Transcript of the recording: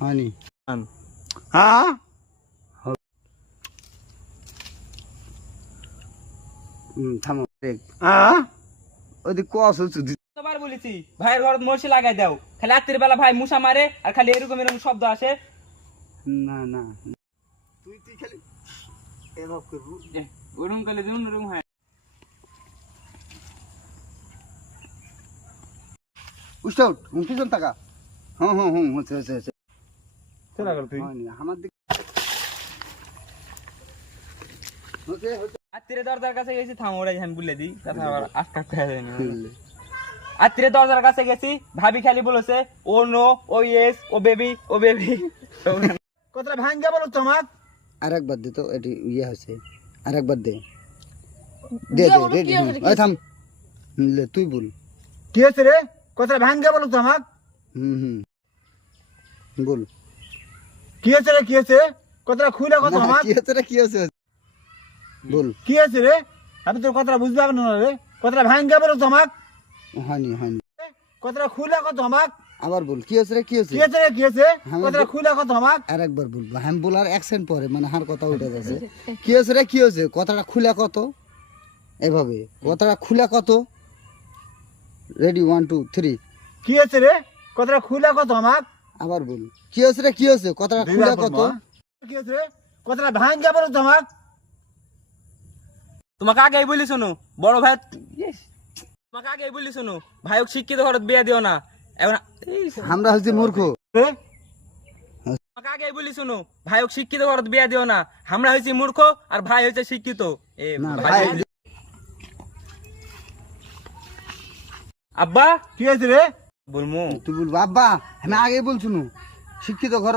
হয়নি হ্যাঁ থামো হ্যাঁ ওদিক কস হচ্ছে কতবার বলেছি ভাইয়ের ঘর মরসি লাগাই দাও, খালি রাত্রির বেলা ভাই মুসা মারে আর খালি এরকম এরকম শব্দ আসে। না না তুই খালি এভাব করবো ওরকম করলে যেমন ওরকম হয়। উঠে উঠ পিছন টাকা হচ্ছে হচ্ছে হচ্ছে চলা গেল তুই হয়নি আমার দিক হচ্ছে হচ্ছে রাত্রিরে দরজার কাছে গেছি, থাম ওরাই আমি বলে দিই কথা আবার আটকা যায়নি। রাত্রিরে দরজার কাছে গেছি, ভাবি খালি বলেছে ও নো ও ইয়েস ও বেবি ও বেবি। কতটা ভাঙ্গা বলো তোমাক আরেকবার দে তো এটি ইয়ে হয়েছে আরেকবার দে দে দে রেডি ওই থাম লে তুই বল কি হয়েছে রে কতটা ভাঙ্গা বলো তোমাক হুম বল কি হয়েছে রে কি হয়েছে কতটা খুলে কথা না, আমার কি হচ্ছে রে কি হচ্ছে বল কি হয়েছে রে আমি তোর কথাটা বুঝতে পারবো না রে কতটা ভাঙ্গা বলো তোমাক হয়নি কতটা খুলে কথা আমাক আবার বল কি হচ্ছে রে কি হচ্ছে কি হয়েছে রে কি হয়েছে আমি কতটা খুলে কথা আমাক আরেকবার বলবো আমি বলার অ্যাকসেন্ট পরে মানে হার কথা উঠে যাচ্ছে কি হচ্ছে রে কি হচ্ছে কথাটা খুলে কত এভাবে কথাটা খুলে কত রেডি 1 2 3 কি হয়েছে রে কতটা খুলে কথা আমাক আবার বল কি হচ্ছে রে কি হচ্ছে কথাটা খুলে কত কি হয়েছে রে কতটা ভাঙ্গা বলো তোমাক তোমাকে আগেই বলি শোনো বড় ভাই, তোমাকে আগেই বলি শোনো ভাইক শিক্ষিত ঘরত বিয়ে দিও না এখন। আমরা হচ্ছে মূর্খ রে তোমাকে আগেই বলি শোনো ভাইক শিক্ষিত ঘরত বিয়ে দিও না, আমরা হয়েছি মূর্খ আর ভাই হয়েছে শিক্ষিত। এ না, ভাই আব্বা কি হয়েছে রে বলমু তুই বলবো আব্বা আমি আগে বলছুনু শিক্ষিত ঘর